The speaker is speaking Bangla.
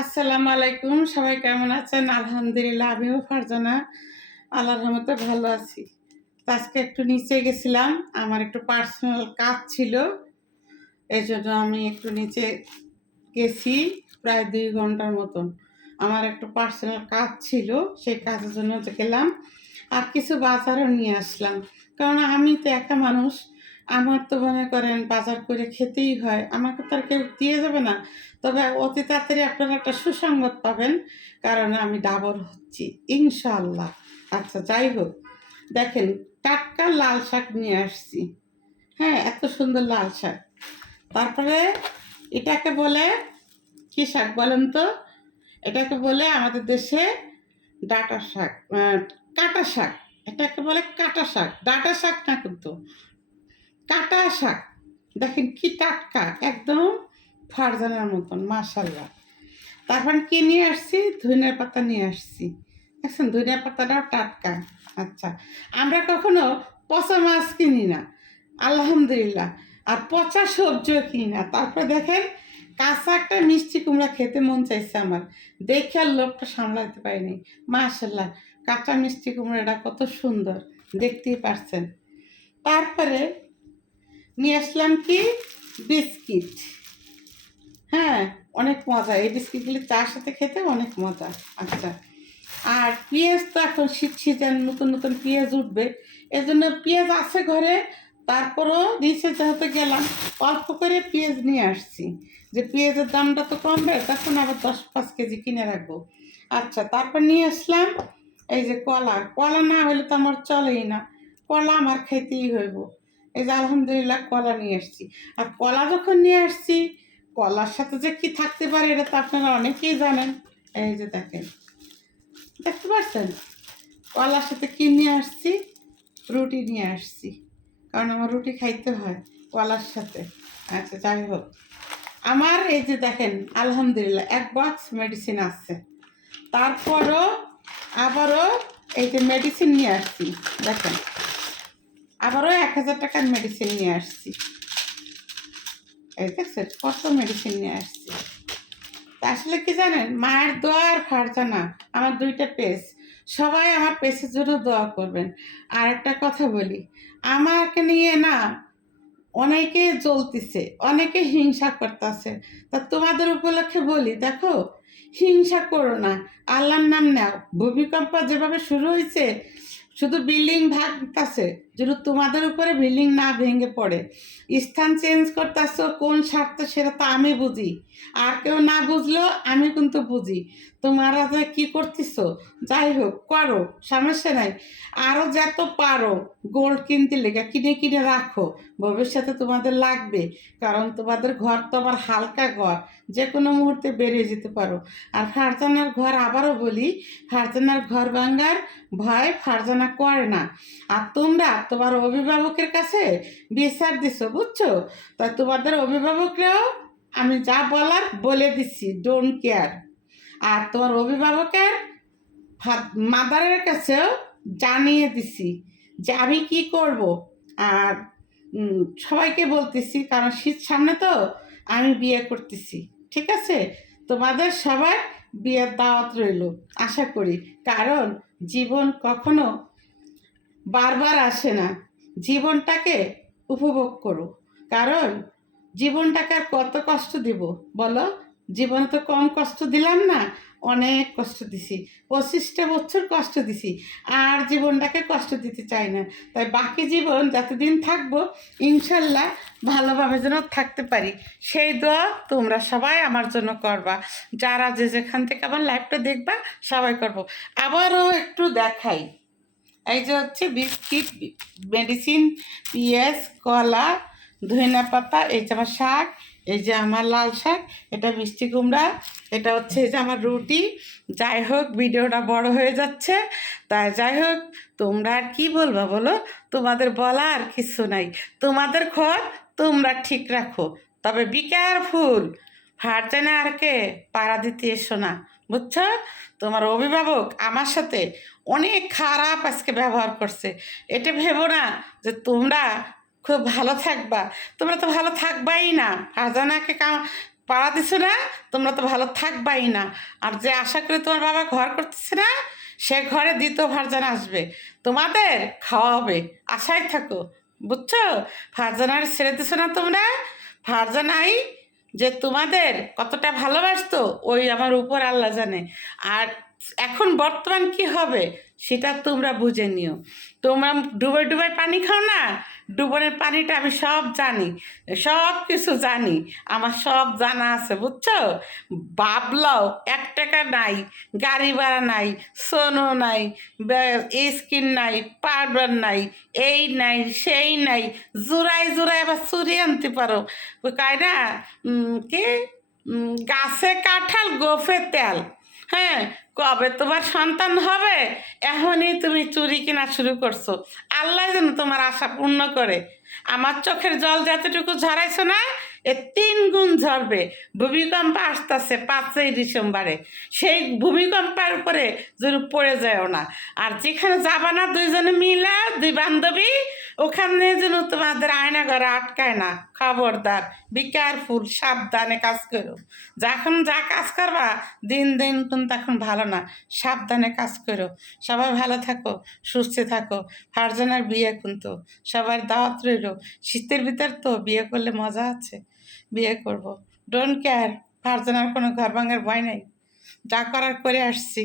আসসালামু আলাইকুম, সবাই কেমন আছেন? আলহামদুলিল্লাহ, আমিও ফারজানা, আল্লাহর রহমতে ভালো আছি। আজকে একটু নিচে গেছিলাম, আমার একটু পার্সোনাল কাজ ছিল, এই জন্য আমি একটু নিচে গেছি প্রায় দুই ঘণ্টার মতন। আমার একটু পার্সোনাল কাজ ছিল, সেই কাজের জন্য গেলাম। আর কিছু বাজারও নিয়ে আসলাম, কারণ আমি তো একা মানুষ আমার তো মনে করেন বাজার করে খেতেই হয়, আমাকে তো আর কেউ দিয়ে যাবে না। তবে অতি তাড়াতাড়ি আপনারা একটা সুসংবাদ পাবেন, কারণ আমি ডাবর হচ্ছি ইনশাল্লাহ আচ্ছা যাই হোক, দেখেন, টাটকা লাল শাক নিয়ে আসছি। হ্যাঁ এত সুন্দর লাল শাক। তারপরে এটাকে বলে, কি শাক বলেন তো? এটাকে বলে আমাদের দেশে ডাটা শাক কাটা শাক। এটাকে বলে কাটা শাক। ডাটা শাক না কিন্তু কাটা শাক। দেখেন কি টাটকা, একদম ফারজানার মতন মাশাল্লাহ তারপর কি নিয়ে আসছি? ধনিয়া পাতা নিয়ে আসছি। দেখছেন, ধনিয়া পাতাটাও টাটকা। আচ্ছা আমরা কখনো পচা মাছ কিনি না, আলহামদুলিল্লাহ। আর পচা সবজিও কিনি না। তারপরে দেখেন, কাঁচা একটা মিষ্টি কুমড়া খেতে মন চাইছে আমার। দেখে আর লোকটা সামলাতে পারিনি। মাশাল্লাহ কাঁচা মিষ্টি কুমড়াটা কত সুন্দর, দেখতেই পারছেন। তারপরে নিয়ে আসলাম কি? বিস্কিট। হ্যাঁ অনেক মজা। এই বিস্কিটগুলি চার সাথে খেতে অনেক মজা। আচ্ছা। আর পেঁয়াজ তো এখন শীত সিজন, নতুন নতুন পেঁয়াজ উঠবে। এজন্য পেঁয়াজ আছে ঘরে, তারপরও নিচে যেহেতু গেলাম, অল্প করে পেঁয়াজ নিয়ে আসছি। যে পেঁয়াজের দামটা তো কমবে, তখন আবার দশ, পাঁচ কেজি কিনে রাখব। আচ্ছা তারপর নিয়ে আসলাম এই যে কলা। কলা না হলে তো আমার চলেই না। কলা আমার খেতেই হইব। এই যে আলহামদুলিল্লাহ কলা নিয়ে আসছি। আর কলা যখন নিয়ে আসছি, কলার সাথে যে কি থাকতে পারে এটা তো আপনারা অনেকেই জানেন। এই যে দেখেন, দেখতে পাচ্ছেন কলার সাথে কি নিয়ে আসছি? রুটি নিয়ে আসছি। কারণ আমার রুটি খাইতে হয় কলার সাথে। আচ্ছা যাই হোক। আমার এই যে দেখেন, আলহামদুলিল্লাহ এক বক্স মেডিসিন আছে। তারপরও আবারও এই যে মেডিসিন নিয়ে আসছি। দেখেন আবারও এক হাজার টাকার মেডিসিন নিয়ে আসছি। দেখছেন কত মেডিসিন নিয়ে আসছি। আসলে কি জানেন, মায়ের দোয়া আর ফারজানা আমার দুইটা পেজ সবাই আমার পেজের জন্য দোয়া করবেন। আর একটা কথা বলি, আমাকে নিয়ে না অনেকে জ্বলতিছে, অনেকে হিংসা করতেছে। তা তোমাদের উপলক্ষে বলি, দেখো, হিংসা করো না, আল্লাহর নাম নাও। ভূমিকম্প যেভাবে শুরু হয়েছে শুধু বিল্ডিং ভাগতেছে যদি তোমাদের উপরে বিল্ডিং না ভেঙে পড়ে। স্থান চেঞ্জ করতেছো কোন স্বার্থে সেটা তো আমি বুঝি। আর কেউ না বুঝলেও আমি কিন্তু বুঝি। তোমরা যে কী করতেছো? যাই হোক, করো, সমস্যা নাই। আরও যত পারো গোল্ড কিনতে লেগে কিনে কিনে রাখো। ভবিষ্যতে তোমাদের লাগবে, কারণ তোমাদের ঘর তো আবার হালকা ঘর। যে কোনো মুহূর্তে বেরিয়ে যেতে পারো। আর ফারজানার ঘর আবারও বলি, ফারজানার ঘর ভাঙ্গার ভয় ফারজানা করে না। আর তোমরা তোমার অভিভাবকের কাছে বিচার দিছো, বুঝছ? তা তোমাদের অভিভাবকরাও আমি যা বলার বলে দিচ্ছি ডোন্ট কেয়ার আর তোমার অভিভাবকের মাদারের কাছেও জানিয়ে দিছি যে আমি কি করব। আর সবাইকে বলতেছি, কারণ শীত সামনে তো আমি বিয়ে করতেছি, ঠিক আছে? তোমাদের সবার বিয়ের দাওয়াত রইল, আশা করি। কারণ জীবন কখনো বারবার আসে না। জীবনটাকে উপভোগ করো। কারণ জীবনটাকে আর কত কষ্ট দিব? বলো, জীবন তো কম কষ্ট দিলাম না, অনেক কষ্ট দিছি। পঁচিশটা বছর কষ্ট দিছি, আর জীবনটাকে কষ্ট দিতে চাই না। তাই বাকি জীবন যতদিন থাকব, ইনশাল্লাহ ভালোভাবে যেন থাকতে পারি। সেই দোয়া তোমরা সবাই আমার জন্য করবা। যারা যে যেখান থেকে আমার লাইফটা দেখবা, সবাই করব। আবারও একটু দেখাই। এই যে হচ্ছে বিস্কিট, মেডিসিন, পিঁয়াজ, কলা, ধনিয়া পাতা, এই যে আমার শাক, এই যে আমার লাল শাক, এটা মিষ্টি কুমড়া, এটা হচ্ছে এই যে আমার রুটি। যাই হোক, ভিডিওটা বড় হয়ে যাচ্ছে। তাই যাই হোক, তোমরা আর কি বলবা বলো? তোমাদের বলা আর কিছু নাই। তোমাদের ঘর তোমরা ঠিক রাখো। তবে বি কেয়ারফুল ফারজানে আর কে? পাড়া দিতে এসো না, বুঝছ? তোমার অভিভাবক আমার সাথে অনেক খারাপ আজকে ব্যবহার করছে। এটা ভেবো না যে তোমরা খুব ভালো থাকবা। তোমরা তো ভালো থাকবাই না। ফারজানাকে পাড়া দিছো না, তোমরা তো ভালো থাকবাই না। আর যে আশা করে তোমার বাবা ঘর করতেছে না, সে ঘরে দ্বিতীয় ফারজান আসবে। তোমাদের খাওয়া হবে, আশায় থাকো, বুঝছ? ফারজানার ছেড়ে দিছো না তোমরা? ফারজানাই যে তোমাদের কতটা ভালোবাসতো ওই আমার উপর আল্লাহ জানে। আর এখন বর্তমান কি হবে? সেটা তোমরা বুঝে নিও। তোমরা ডুবে ডুবে পানি খাও না, ডুবনের পানিটা আমি সব জানি, সব কিছু জানি, আমার সব জানা আছে, বুঝছ? বাবলাও এক টাকা নাই, গাড়ি ভাড়া নাই, সোনো নাই স্কিন নাই, পাউডার নাই, এই নাই, সেই নাই জোড়াই জোড়াই আবার চুরি আনতে পারো। কয় না? কি? গাছে কাঁঠাল, গোফে তেল। হ্যাঁ কবে তোমার সন্তান হবে? এখনই তুমি চুরি কেনা শুরু করছ। আল্লাহ যেন তোমার আশা পূর্ণ করে। আমার চোখের জল যতটুকু ঝরাইছো না এ তিন গুণ ঝরবে। ভূমিকম্প আসতেছে পাঁচই ডিসেম্বরে। সেই ভূমিকম্পের উপরে যেন পড়ে যায়ও না। আর যেখানে যাবা না দুইজনে মিলা, দুই বান্ধবী, ওখানে যেন তোমাদের আয়না ঘরে আটকায় না। খবরদার বি কেয়ারফুল সাবধানে কাজ করো। যখন যা কাজ করবা, দিন দিন কিন্তু তখন ভালো না। সাবধানে কাজ করো। সবাই ভালো থাকো, সুস্থ থাকো। ফারজানার বিয়ে কিন্তু সবার দাওয়াত রইল। শীতের ভিতর তো বিয়ে করলে মজা আছে। বিয়ে করব। ডোন্ট কেয়ার ফারজানার কোনো ঘর ভাঙার ভয় নাই। যা করার করে আসছি।